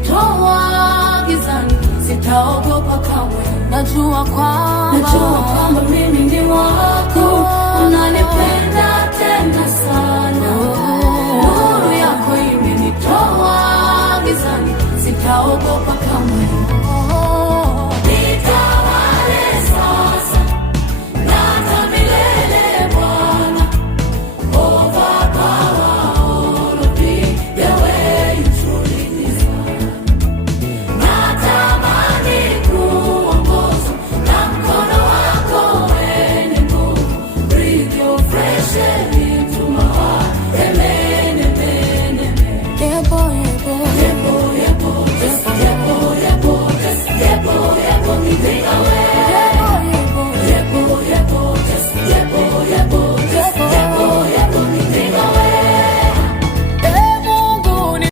imenitoa gizani, sitaogopa kamwe. Najua kwamba mimi ni wako, unanipenda tena sana. Nuru yako imenitoa gizani, sitaogopa kamwe.